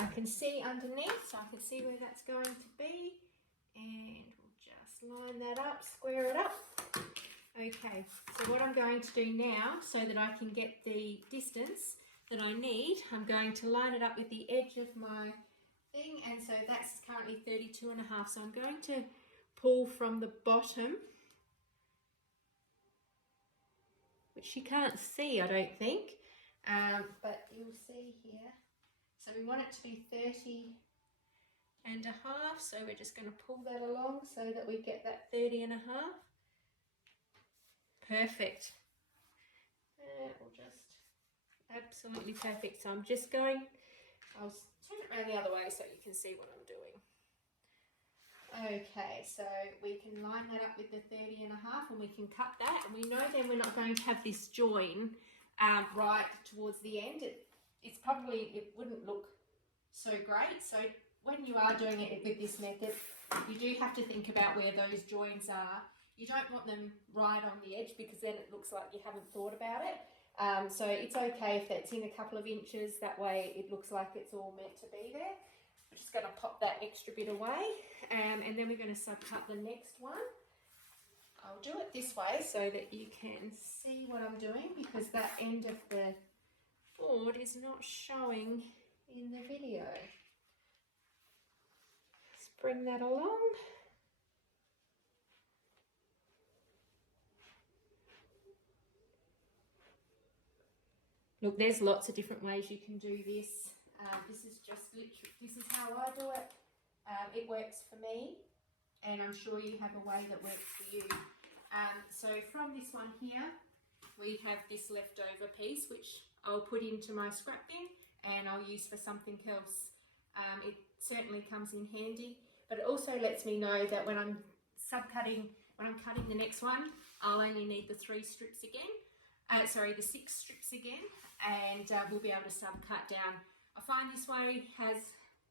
I can see underneath, so I can see where that's going to be, and we'll just line that up, square it up. Okay, so what I'm going to do now, so that I can get the distance that I need, I'm going to line it up with the edge of my thing, and so that's currently 32 and a half. So I'm going to pull from the bottom, which you can't see, I don't think, but you'll see here. So we want it to be 30 and a half, so we're just going to pull that along so that we get that 30 and a half. Perfect. We'll just, absolutely perfect. So I'm just going, I'll turn it around the other way so you can see what I'm doing. Okay, so we can line that up with the 30 and a half, and we can cut that, and we know then we're not going to have this join right towards the end. It wouldn't look so great. So when you are doing it with this method, you do have to think about where those joins are. You don't want them right on the edge because then it looks like you haven't thought about it. So it's okay if it's in a couple of inches, that way it looks like it's all meant to be there. We're just going to pop that extra bit away, and then we're going to subcut the next one. I'll do it this way so that you can see what I'm doing, because that end of the board is not showing in the video. Let's bring that along. Look, there's lots of different ways you can do this. This is just literally, this is how I do it. It works for me, and I'm sure you have a way that works for you. So from this one here, we have this leftover piece, which I'll put into my scrap bin and I'll use for something else. It certainly comes in handy, but it also lets me know that when I'm cutting the next one, I'll only need the 3 strips again. The 6 strips again, and we'll be able to cut down. I find this way has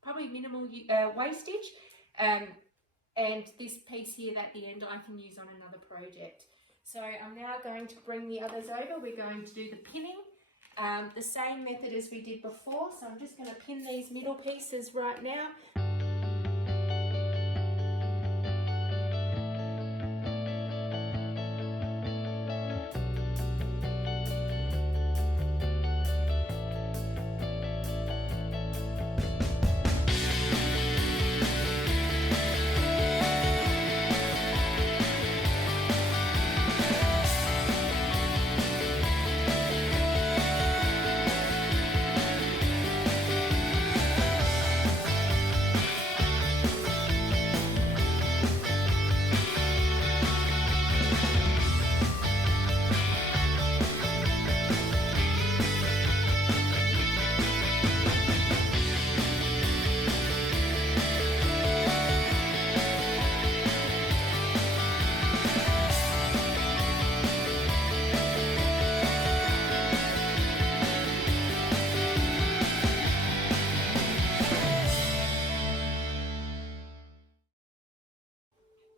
probably minimal wastage, and this piece here at the end I can use on another project. So I'm now going to bring the others over. We're going to do the pinning, the same method as we did before. So I'm just going to pin these middle pieces right now.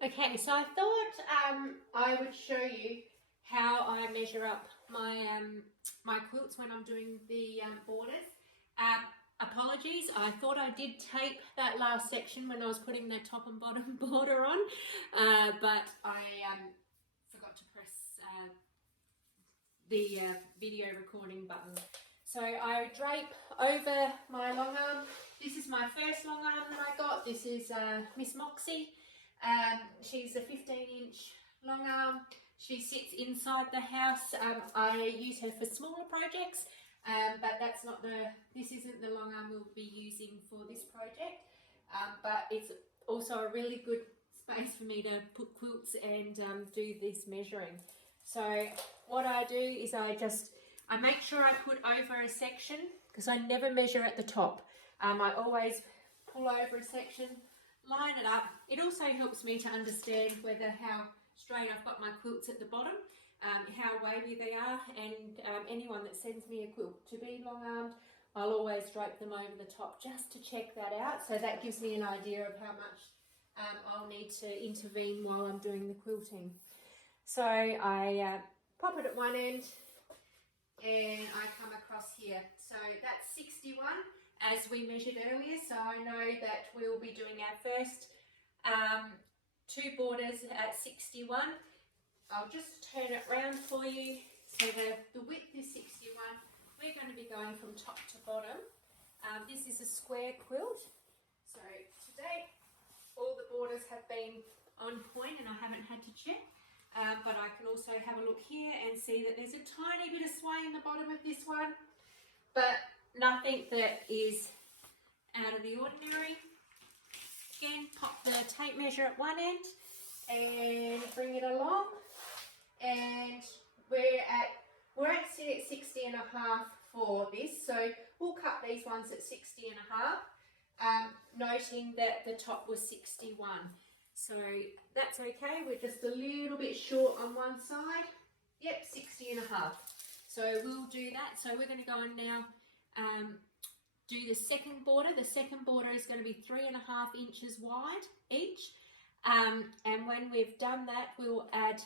Okay, so I thought I would show you how I measure up my my quilts when I'm doing the borders. Apologies, I thought I did tape that last section when I was putting the top and bottom border on, but I forgot to press the video recording button. So I drape over my long arm. This is my first long arm that I got. This is Miss Moxie. She's a 15-inch long arm. She sits inside the house. I use her for smaller projects, but that's not this isn't the long arm we'll be using for this project. But it's also a really good space for me to put quilts and do this measuring. So what I do is I make sure I put over a section, because I never measure at the top. I always pull over a section, line it up. It also helps me to understand how straight I've got my quilts at the bottom, how wavy they are, and anyone that sends me a quilt to be long armed, I'll always drape them over the top just to check that out. So that gives me an idea of how much I'll need to intervene while I'm doing the quilting. So I pop it at one end and I come across here. So that's 61 as we measured earlier. So I know that we'll be doing our first two borders at 61. I'll just turn it round for you. So the width is 61. We're going to be going from top to bottom. This is a square quilt. So today all the borders have been on point and I haven't had to check. But I can also have a look here and see that there's a tiny bit of sway in the bottom of this one, but nothing that is out of the ordinary. Again, pop the tape measure at one end and bring it along, and we're at 60 and a half for this, so we'll cut these ones at 60 and a half, noting that the top was 61. So that's okay, we're just a little bit short on one side. Yep, 60 and a half. So we'll do that. So we're going to go on now, do the second border. The second border is going to be 3.5 inches wide each. And when we've done that, we'll add,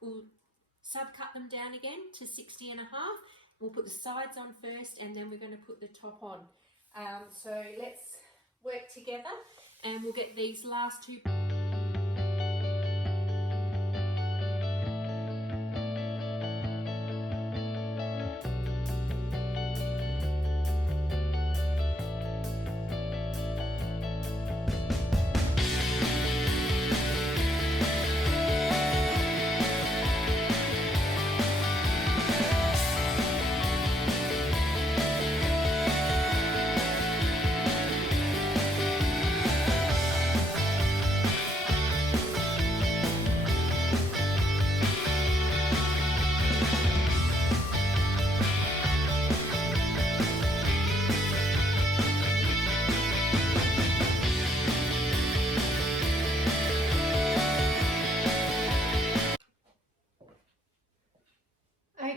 we'll subcut them down again to 60 and a half. We'll put the sides on first and then we're going to put the top on. So let's work together. And we'll get these last two.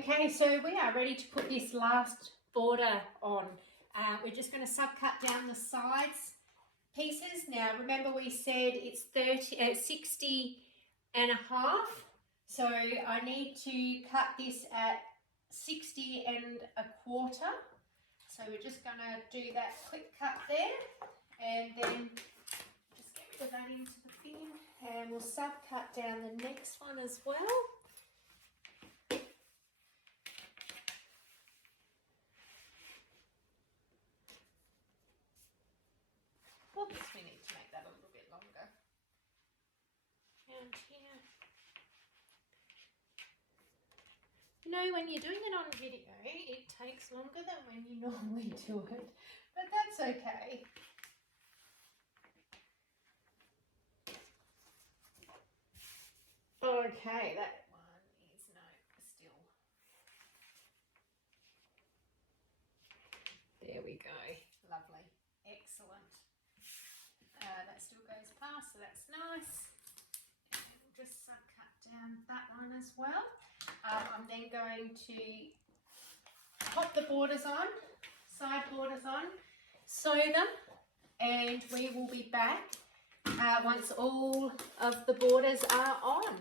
Okay, so we are ready to put this last border on. We're just going to subcut down the sides pieces. Now remember we said it's 60 and a half, so I need to cut this at 60 and a quarter. So we're just going to do that quick cut there and then just get rid of that into the bin, and we'll subcut down the next one as well. Oops, we need to make that a little bit longer. And here. You know, when you're doing it on video, it takes longer than when you normally do it, but that's okay. Okay, that one is still. There we go. Lovely. Excellent. That still goes past, so that's nice. And we'll just subcut down that one as well. I'm then going to pop the borders on, side borders on, sew them, and we will be back once all of the borders are on.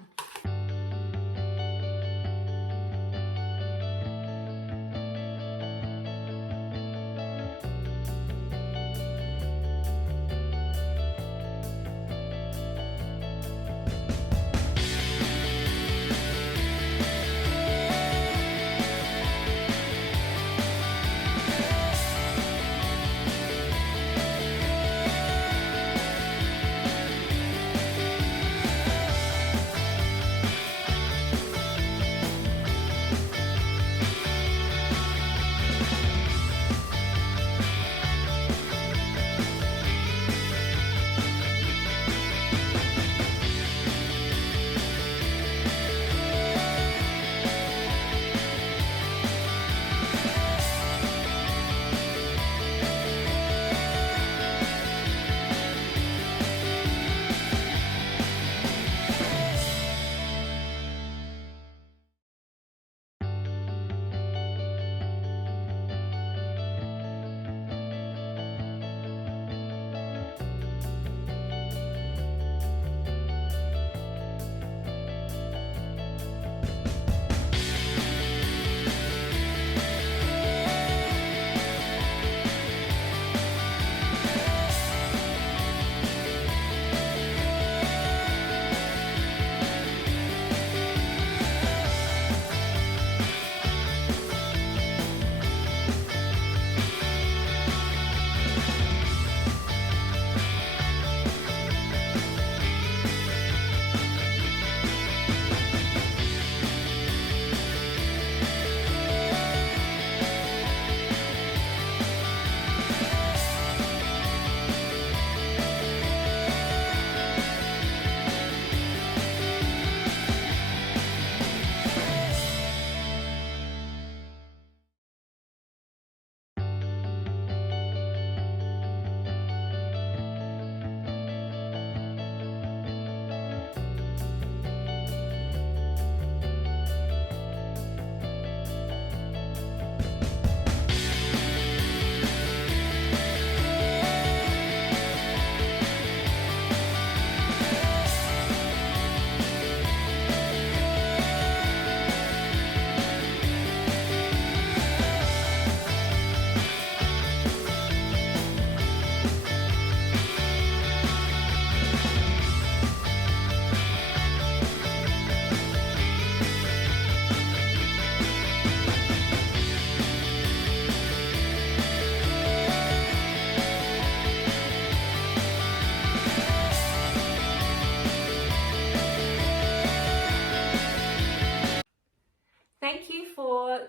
Thank you for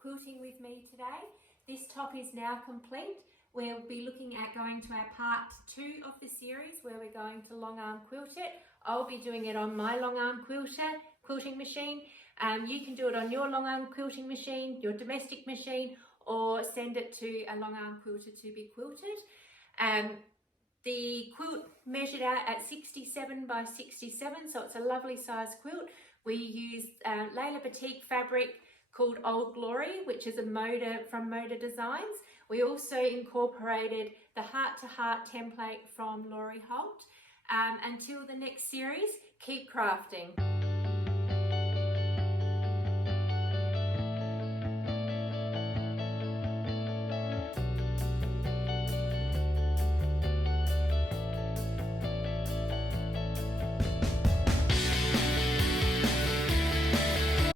quilting with me today. This top is now complete. We'll be looking at going to our part 2 of the series where we're going to long arm quilt it. I'll be doing it on my long arm quilting machine. You can do it on your long arm quilting machine, your domestic machine, or send it to a long arm quilter to be quilted. The quilt measured out at 67 by 67, so it's a lovely size quilt. We used Lella Boutique Fabric called Old Glory, which is a from Moda Designs. We also incorporated the Heart to Heart template from Lori Holt. Until the next series, keep crafting.